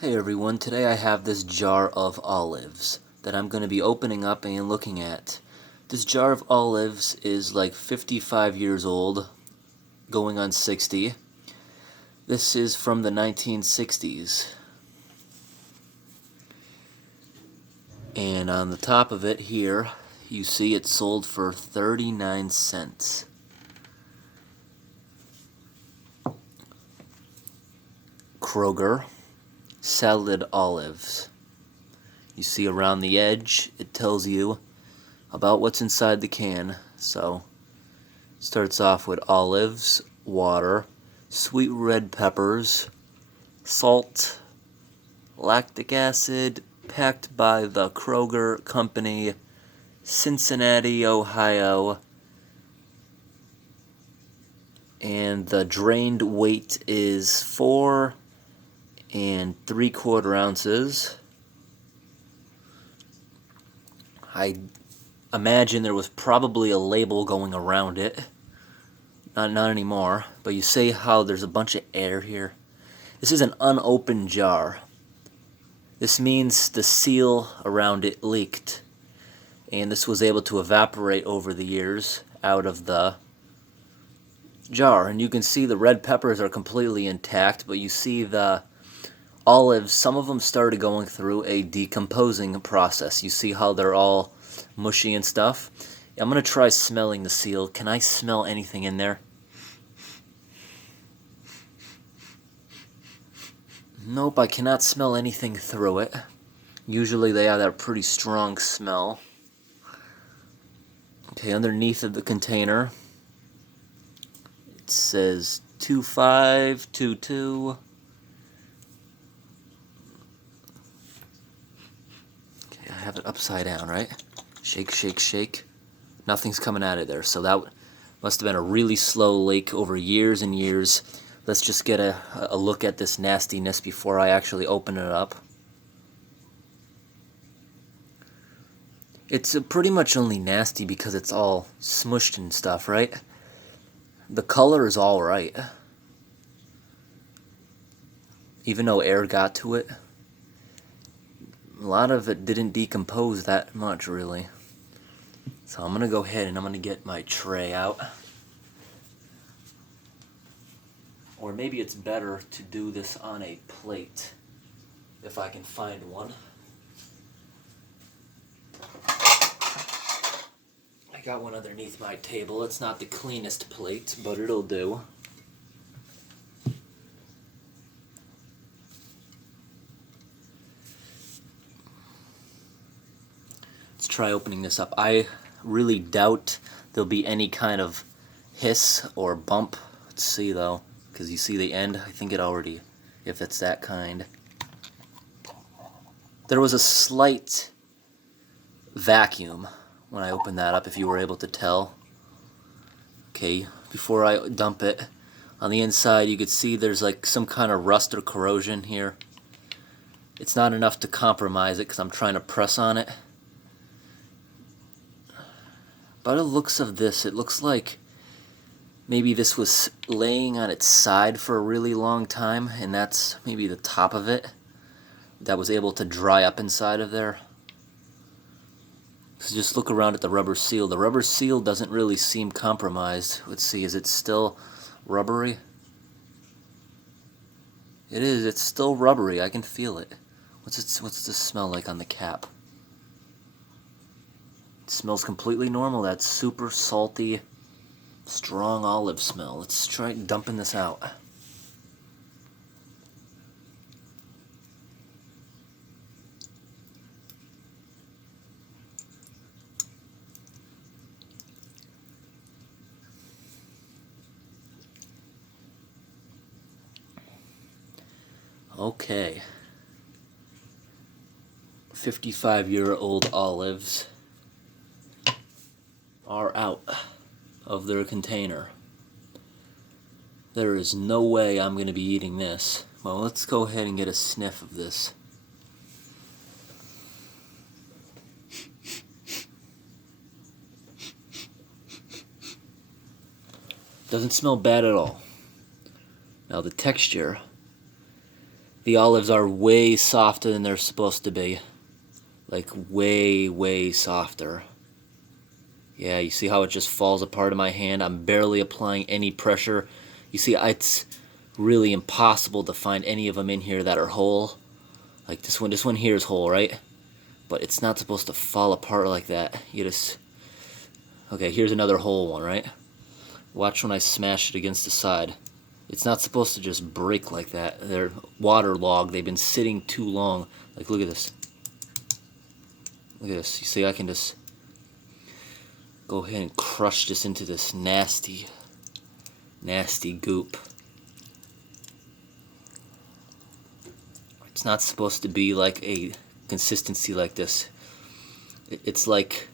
Hey everyone, today I have this jar of olives that I'm going to be opening up and looking at. This jar of olives is like 55 years old, going on 60. This is from the 1960s. And on the top of it here, you see it sold for 39 cents. Kroger salad olives. You see around the edge, it tells you about what's inside the can. So, starts off with olives, water, sweet red peppers, salt, lactic acid, packed by the Kroger Company, Cincinnati, Ohio, and the drained weight is 4 3/4 ounces. I imagine there was probably a label going around it. Not anymore, but you see how there's a bunch of air here? This is an unopened jar. This means the seal around it leaked, and this was able to evaporate over the years out of the jar. And you can see the red peppers are completely intact, but you see the olives, some of them started going through a decomposing process. You see how they're all mushy and stuff? I'm going to try smelling the seal. Can I smell anything in there? Nope, I cannot smell anything through it. Usually they have that pretty strong smell. Okay, underneath of the container, it says 2522. Okay, I have it upside down, right? Shake, shake, shake. Nothing's coming out of there, so that must have been a really slow leak over years and years. Let's just get a look at this nastiness before I actually open it up. It's pretty much only nasty because it's all smushed and stuff, right? The color is all right, even though air got to it. A lot of it didn't decompose that much, really. So I'm going to go ahead and I'm going to get my tray out. Or maybe it's better to do this on a plate, if I can find one. I got one underneath my table. It's not the cleanest plate, but it'll do. Let's try opening this up. I really doubt there'll be any kind of hiss or bump. Let's see though, because you see the end. I think it already, if it's that kind. There was a slight vacuum when I opened that up, if you were able to tell. Okay, before I dump it, on the inside you could see there's like some kind of rust or corrosion here. It's not enough to compromise it because I'm trying to press on it. By the looks of this, it looks like maybe this was laying on its side for a really long time, and that's maybe the top of it that was able to dry up inside of there. So just look around at the rubber seal. The rubber seal doesn't really seem compromised. Let's see, is it still rubbery? It is, it's still rubbery. I can feel it. What's this smell like on the cap? It smells completely normal. That super salty, strong olive smell. Let's try dumping this out. Okay. 55-year-old olives are out of their container. There is no way I'm going to be eating this. Well, let's go ahead and get a sniff of this. Doesn't smell bad at all. Now the texture, The olives are way softer than they're supposed to be. Like way, way softer. Yeah, you see how it just falls apart in my hand? I'm barely applying any pressure. You see, it's really impossible to find any of them in here that are whole. Like this one here is whole, right? But it's not supposed to fall apart like that. You just... Okay, here's another whole one, right? Watch when I smash it against the side. It's not supposed to just break like that. They're waterlogged. They've been sitting too long. Like, look at this. Look at this. You see, I can just go ahead and crush this into this nasty, nasty goop. It's not supposed to be like a consistency like this. It's like...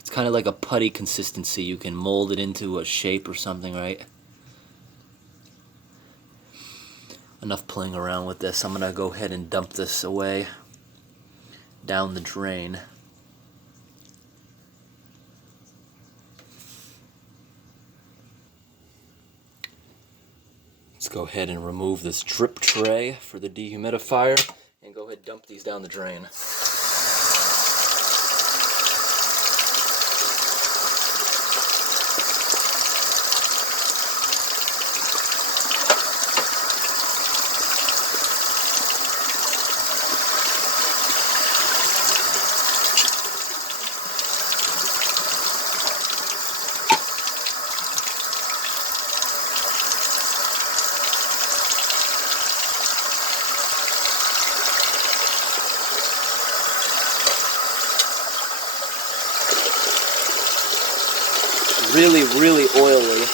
It's kind of like a putty consistency. You can mold it into a shape or something, right? Enough playing around with this. I'm gonna go ahead and dump this away down the drain. Let's go ahead and remove this drip tray for the dehumidifier and go ahead and dump these down the drain. Really, really oily.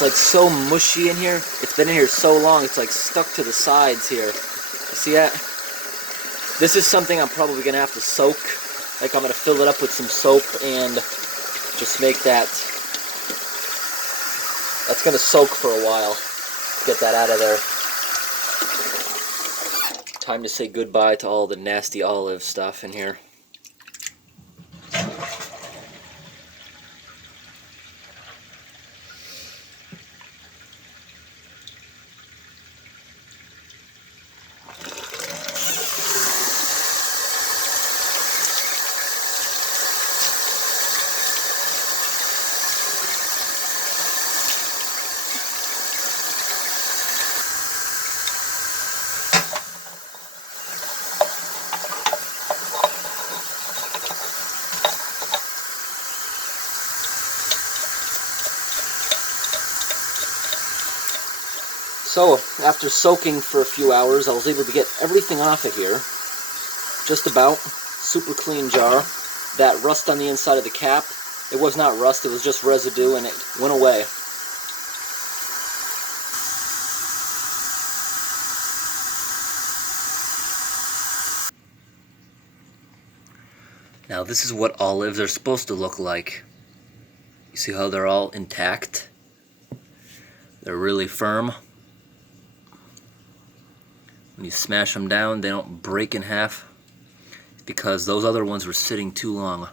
It's like so mushy in here. It's been in here so long, it's like stuck to the sides here. You see that? This is something I'm probably going to have to soak. Like I'm going to fill it up with some soap and just make that... That's going to soak for a while. Get that out of there. Time to say goodbye to all the nasty olive stuff in here. So, after soaking for a few hours, I was able to get everything off of here. Just about. Super clean jar. That rust on the inside of the cap, it was not rust, it was just residue, and it went away. Now this is what olives are supposed to look like. You see how they're all intact? They're really firm. When you smash them down, they don't break in half because those other ones were sitting too long.